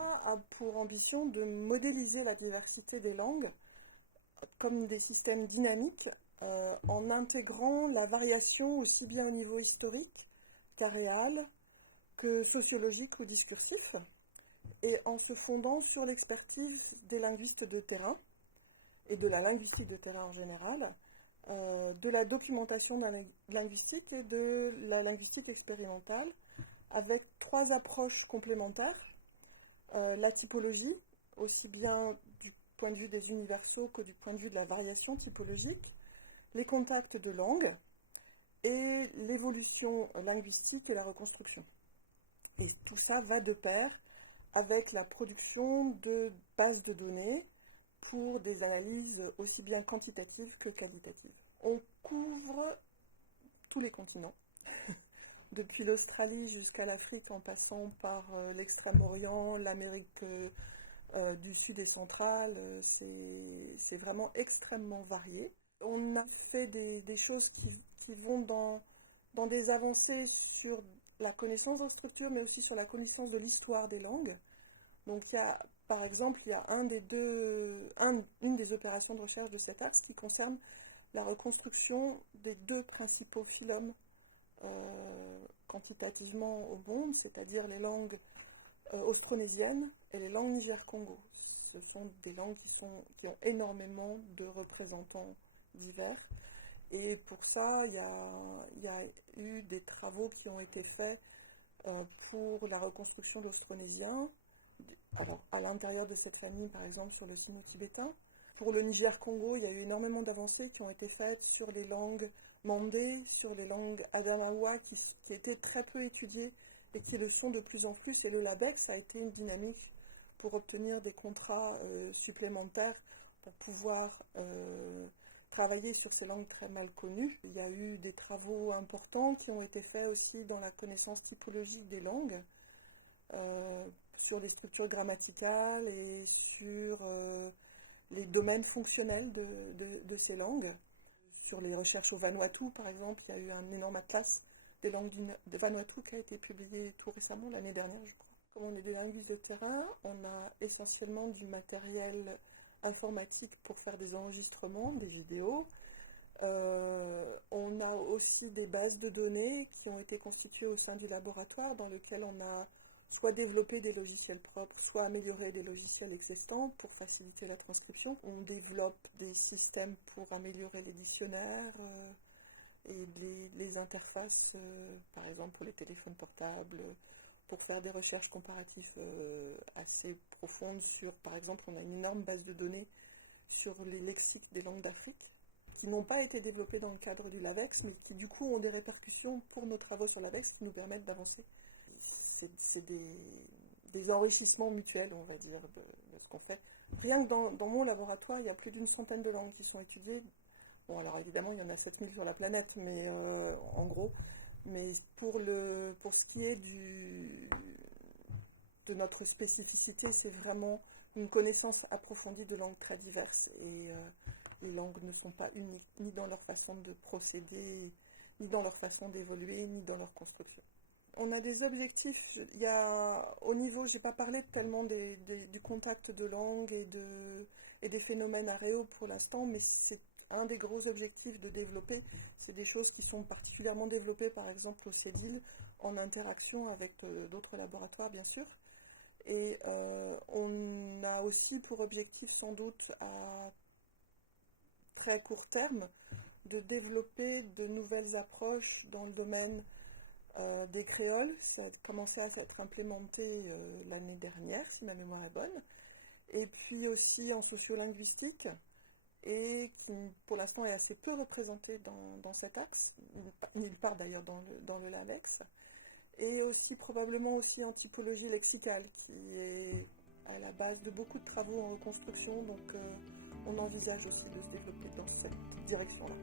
ça a pour ambition de modéliser la diversité des langues comme des systèmes dynamiques en intégrant la variation aussi bien au niveau historique qu'aréal, que sociologique ou discursif, et en se fondant sur l'expertise des linguistes de terrain et de la linguistique de terrain en général, de la documentation linguistique et de la linguistique expérimentale, avec trois approches complémentaires. La typologie, aussi bien du point de vue des universaux que du point de vue de la variation typologique, les contacts de langue et l'évolution linguistique et la reconstruction. Et tout ça va de pair avec la production de bases de données pour des analyses aussi bien quantitatives que qualitatives. On couvre tous les continents, depuis l'Australie jusqu'à l'Afrique, en passant par l'Extrême-Orient, l'Amérique du Sud et centrale. C'est vraiment extrêmement varié. On a fait des choses qui vont dans des avancées sur la connaissance de structure, mais aussi sur la connaissance de l'histoire des langues. Donc par exemple, il y a une des opérations de recherche de cet axe qui concerne la reconstruction des deux principaux phylums quantitativement au monde, c'est-à-dire les langues austronésiennes et les langues Niger-Congo. Ce sont des langues qui ont énormément de représentants divers. Et pour ça, il y a eu des travaux qui ont été faits pour la reconstruction de l'austronésien, alors à l'intérieur de cette famille, par exemple, sur le sino-tibétain. Pour le Niger-Congo, il y a eu énormément d'avancées qui ont été faites sur les langues mandées, sur les langues adamawa, qui étaient très peu étudiées et qui le sont de plus en plus. Et le LABEX a été une dynamique pour obtenir des contrats supplémentaires pour pouvoir travailler sur ces langues très mal connues. Il y a eu des travaux importants qui ont été faits aussi dans la connaissance typologique des langues, sur les structures grammaticales et sur les domaines fonctionnels de ces langues. Sur les recherches au Vanuatu, par exemple, il y a eu un énorme atlas des langues de Vanuatu qui a été publié tout récemment, l'année dernière, je crois. Comme on est des linguistes de terrain, on a essentiellement du matériel informatique pour faire des enregistrements, des vidéos. On a aussi des bases de données qui ont été constituées au sein du laboratoire dans lequel on a soit développé des logiciels propres, soit amélioré des logiciels existants pour faciliter la transcription. On développe des systèmes pour améliorer les dictionnaires et les interfaces, par exemple pour les téléphones portables, pour faire des recherches comparatives assez profondes sur, par exemple, on a une énorme base de données sur les lexiques des langues d'Afrique, qui n'ont pas été développées dans le cadre du LAVEX, mais qui du coup ont des répercussions pour nos travaux sur LAVEX qui nous permettent d'avancer. C'est des enrichissements mutuels, on va dire, de ce qu'on fait. Rien que dans mon laboratoire, il y a plus d'une centaine de langues qui sont étudiées. Bon, alors évidemment, il y en a 7000 sur la planète, mais en gros. Mais pour ce qui est de notre spécificité, c'est vraiment une connaissance approfondie de langues très diverses. Et les langues ne sont pas uniques, ni dans leur façon de procéder, ni dans leur façon d'évoluer, ni dans leur construction. On a des objectifs, au niveau, je n'ai pas parlé tellement du contact de langue et des phénomènes aréaux pour l'instant, mais c'est un des gros objectifs de développer. C'est des choses qui sont particulièrement développées, par exemple au CEDIL, en interaction avec d'autres laboratoires, bien sûr. Et on a aussi pour objectif, sans doute, à très court terme, de développer de nouvelles approches dans le domaine des créoles. Ça a commencé à s'être implémenté l'année dernière, si ma mémoire est bonne. Et puis aussi en sociolinguistique, et qui pour l'instant est assez peu représenté dans cet axe, nulle part d'ailleurs dans le LAVEX, et aussi probablement aussi en typologie lexicale, qui est à la base de beaucoup de travaux en reconstruction, donc on envisage aussi de se développer dans cette direction-là.